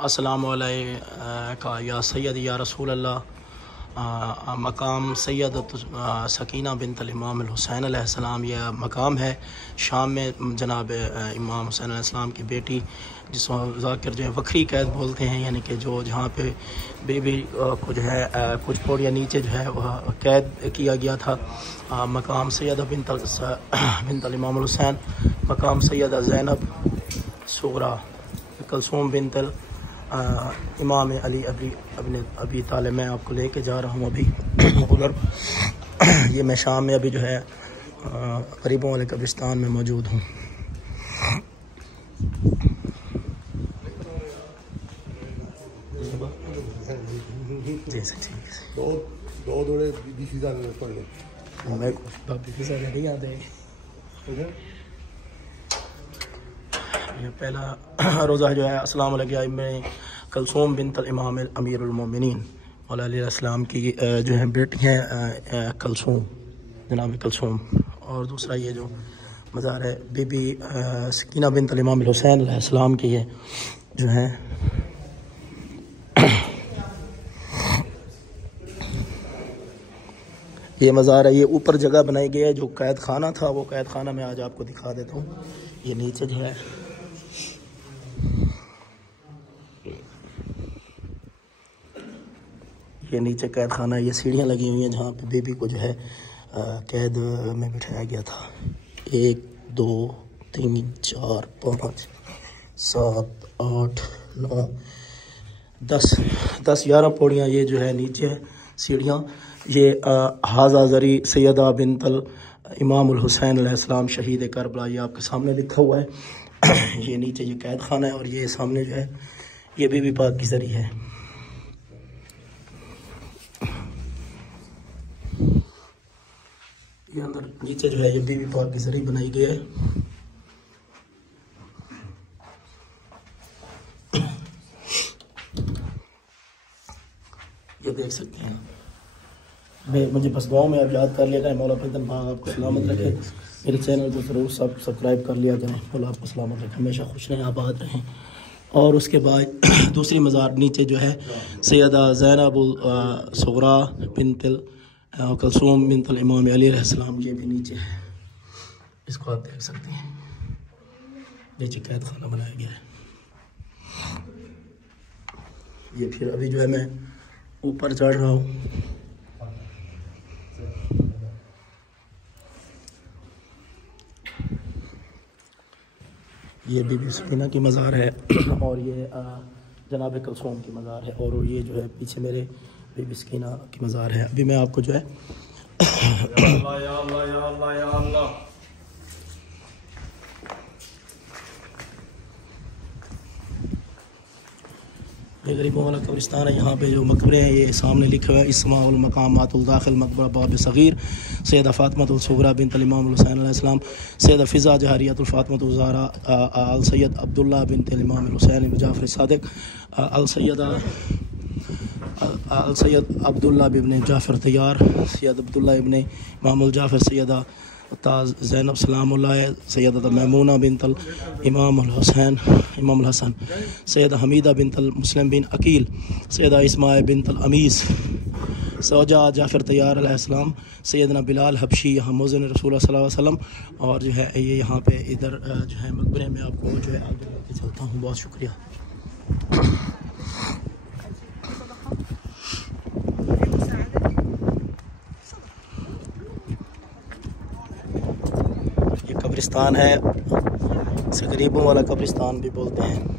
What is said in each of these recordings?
अस्सलामु अलैका या सैयद या रसूल अल्लाह। मकाम सैयद सकीना बिन्त इमाम हुसैन अलैहिस्सलाम, यह मकाम है शाम में। जनाब इमाम हुसैन अलैहिस्सलाम की बेटी, जिसको ज़ाकिर जो है वक्री कैद बोलते हैं, यानी कि जो जहाँ पे बेबी को जो है कुछ पौड़ियाँ नीचे जो है वह कैद किया गया था। मकाम सैयद बिन्त इमाम हुसैन, मकाम सैयद ज़ैनब सुगरा कलसूम बिन्त इमाम अली अभी तालिब। मैं आपको लेके जा रहा हूँ अभी उधर। ये मैं शाम में अभी जो है गरीबों वाले कब्रिस्तान में मौजूद हूँ। जैसे ठीक है। ये पहला रोज़ा जो है अस्सलाम वालेकुम में कलसूम बिन्त इमाम अमीरुल मोमिनीन मौला अली अस्सलाम की जो है बेटी हैं कलसूम, जनाब कलसूम। और दूसरा ये जो मज़ार है बीबी सकीना बिन्त इमाम हुसैन अलैहिस्सलाम की है जो है। ये मज़ार है, ये ऊपर जगह बनाई गई है जो कैद खाना था, वो कैद खाना मैं आज आपको दिखा देता हूँ। ये नीचे जो है ये नीचे कैद खाना है। ये सीढ़ियाँ लगी हुई हैं जहाँ पे बेबी को जो है कैद में बिठाया गया था। 1 2 3 4 5 7 8 9 10 11 पौड़ियाँ ये जो है नीचे है सीढ़ियाँ। ये हाजा ज़री सैयदा बिन्तल इमामुल हुसैन अलैहिस्सलाम शहीद करबला, ये आपके सामने लिखा हुआ है। ये नीचे ये कैद खाना है और ये सामने जो है ये बीबी पाक की ज़री है। ये अंदर नीचे जो है ये बीबी पाक की ज़री बनाई गई है। ये देख सकते हैं। मुझे बस गाँव में आप याद कर लिया जाए। मौला फैज़ल पाक आपको सलामत रखे। मेरे चैनल को ज़रूर सब्सक्राइब कर लिया जाए। मौला आपको सलामत रखे, हमेशा खुश रहें, आबाद रहें। और उसके बाद दूसरी मज़ार नीचे जो है सैयदा ज़ैनब सुगरा बिन्त कलसूम बिन्त इमाम अली अलैहिस्सलाम, ये भी नीचे है। इसको आप देख सकते हैं, नीचे कैद खाना बनाया गया है। ये फिर अभी जो है मैं ऊपर चढ़ रहा हूँ। ये बीबी सकीना की मज़ार है और ये जनाब कलसूम की मज़ार है। और ये जो है पीछे मेरे बीबी सकीना की मज़ार है। अभी मैं आपको जो है ये गरीबों वाला कब्रिस्तान है। यहाँ पे जो मकबरे हैं ये सामने लिखे हुए हैं। इस्माउल मकामातुल दाखिल मकबरा बाब सग़ीर सैयदा फ़ातिमातुल सुग़रा बिन्त इमाम हुसैन अलैहिस्सलाम, सैयदा फ़िज़ा जहरियतुल फ़ातिमातुल ज़हरा अल सैयद अब्दुल्ला बिन्त इमाम हुसैन इब्न जाफ़र सादिक़ अल सैयद अब्दुल्ला बिन जाफ़र तैयार सैयद अब्दुल्ला इब्न इमामुल जाफ़र सैयदा ताज़ ज़ैनब सलामुल्लाह सैयदा मैमूना बिन्तल इमाम हुसैन हसन सैयदा हमीदा बिन्तल मुस्लिम बिन अकील सैयदा इस्माइल बिन्तल अमीस सौजा जाफ़र तैयार अलैहिस्सलाम सैयदना बिलाल हबशी, यहाँ मौज़िन रसूल सल्लल्लाहु अलैहि वसल्लम। और जो है ये यहाँ पे इधर जो है मकबरे में आपको जो है आगे लेके चलता हूँ। बहुत शुक्रिया। कब्रिस्तान है, इसे गरीबों वाला कब्रिस्तान भी बोलते हैं।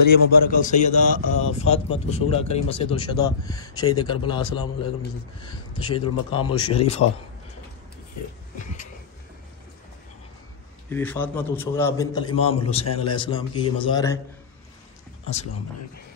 ज़रिए मुबारक सैयदा फ़ातिमा सुग़रा करीम सैयदुल-शुहदा शहीद करबला अस्सलामु अलैकुम तशहीदुल मकाम शरीफ़ा बीबी फ़ातिमा सुग़रा बिन्त इमाम हुसैन अलैहिस्सलाम की ये मज़ार है। अस्सलामु अलैकुम।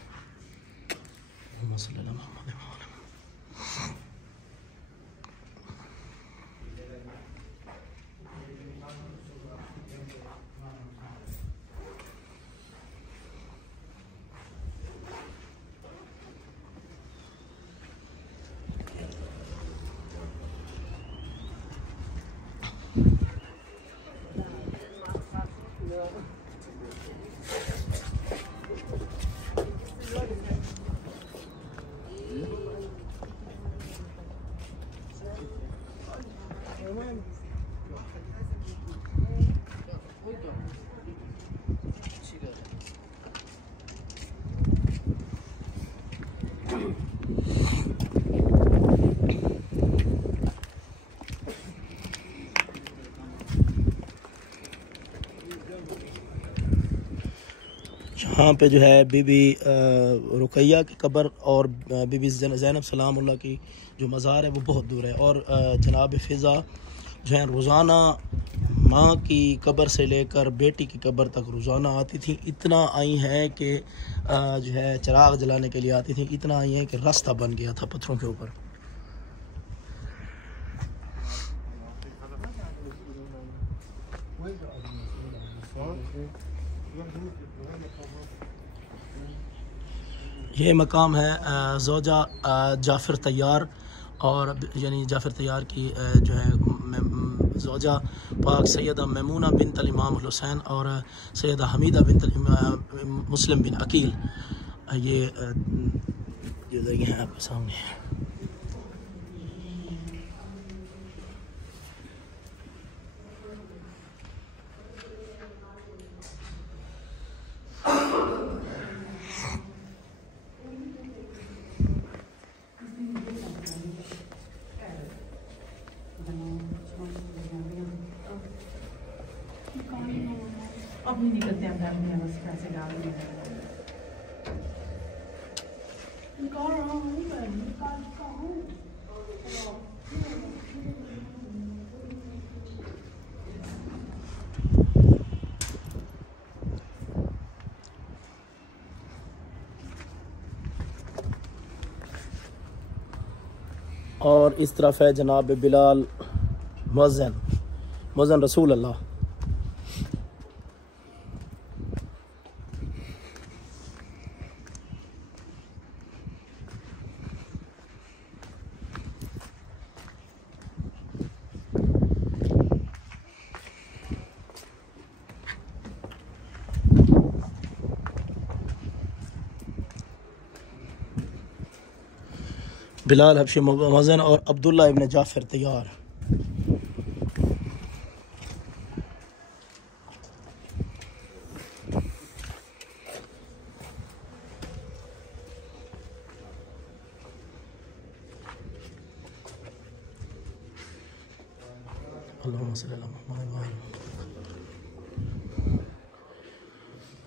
यहाँ पे जो है बीबी रुकैया की कब्र और बीबी ज़ैनब सलामुल्लाह की जो मज़ार है वो बहुत दूर है। और जनाब फ़िज़ा जो है रोज़ाना माँ की कब्र से लेकर बेटी की कब्र तक रोज़ाना आती थी। इतना आई हैं कि जो है चिराग जलाने के लिए आती थी, इतना आई हैं कि रास्ता बन गया था पत्थरों के ऊपर। ये मकाम है ज़ौजा जाफ़र तैयार और यानी जाफ़र तैयार की जो है ज़ौजा पाक सैयदा मैमूना बिन्त इमाम हुसैन और सैयदा हमीदा बिन्त मुस्लिम बिन अकील। ये जगह है आपके सामने। अब नहीं निकलते हैं घर में, बस पैसे डाल दिए। और इस तरफ है जनाब बिलाल मुअज़्ज़िन रसूल अल्लाह। बिलाल हबशी मुअज़्ज़िन और अब्दुल्ला इब्न जाफ़र तैयार।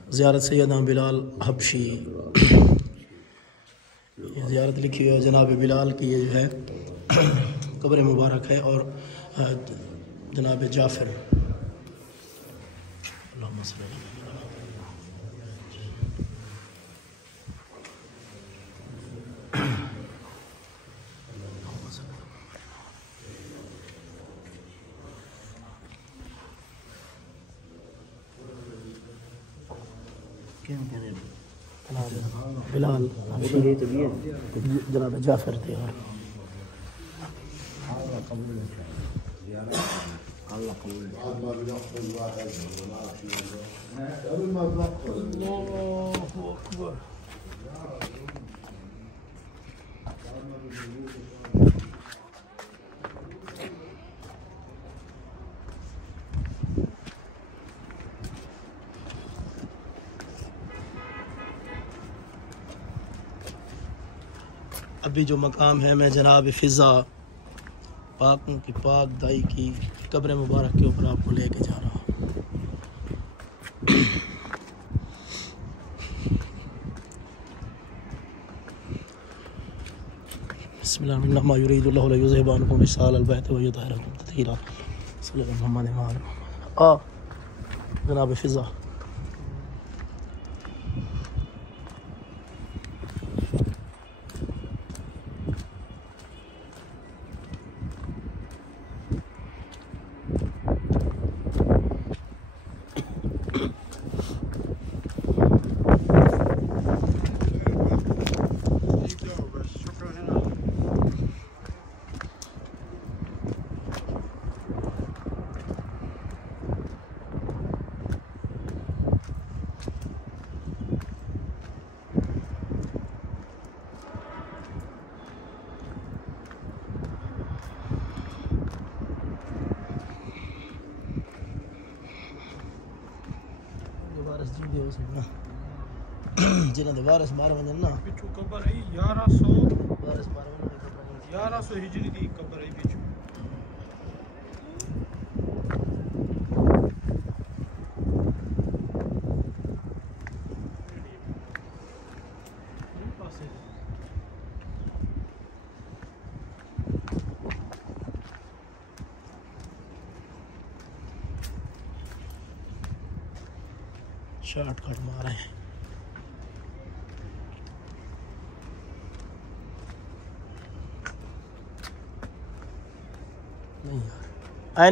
ज़ियारत सैयदा बिलाल हबशी, ज़ियारत लिखी है जनाब बिलाल की। ये जो है कब्र मुबारक है और जनाब जाफ़र। बिलाल जनाब जाफ़र तैयार। अभी जो मकाम है मैं जनाब फ़िज़ा पाकों की पाक दाई की कब्र मुबारक के ऊपर आपको लेके जा रहा हूँ। बिस्मिल्लाह इन्नमा युरीदुल्लाहु लियुज़हिबा अन्कुम रिसालल बैत व युतहिरकुम तत्हीरा सल्लल्लाहु अलैहि वसल्लम। जनाब फिज़ा जिन्हें दे वारिस मार वजन ना पिछू कबर है 1100 वारिस मार वजन 1100 हिजरी दी कबर है पिछू शॉर्ट कट मारे नहीं यार आए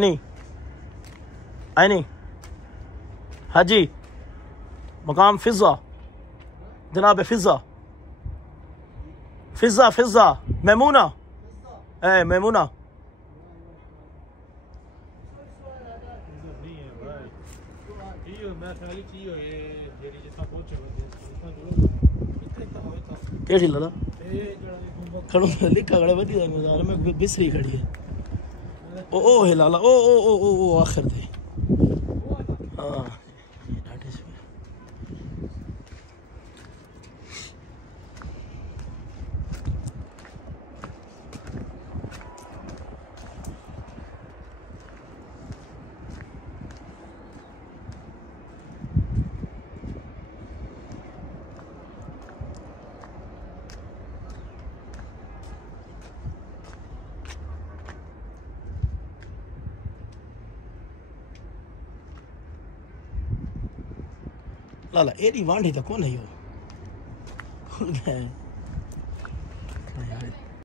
नहीं हाजी मकाम फिज़ा जनाब फिज़ा फिज़ा फिज़ा मैमूना मैमूना केड़ी लाला खड़ो लिखा खड़ा वधी दा मजार में बिसरी खड़ी है ओ है लाला ओ आखिर थे हां लाला एडी वांडी तो कौन है यो खुल गया है।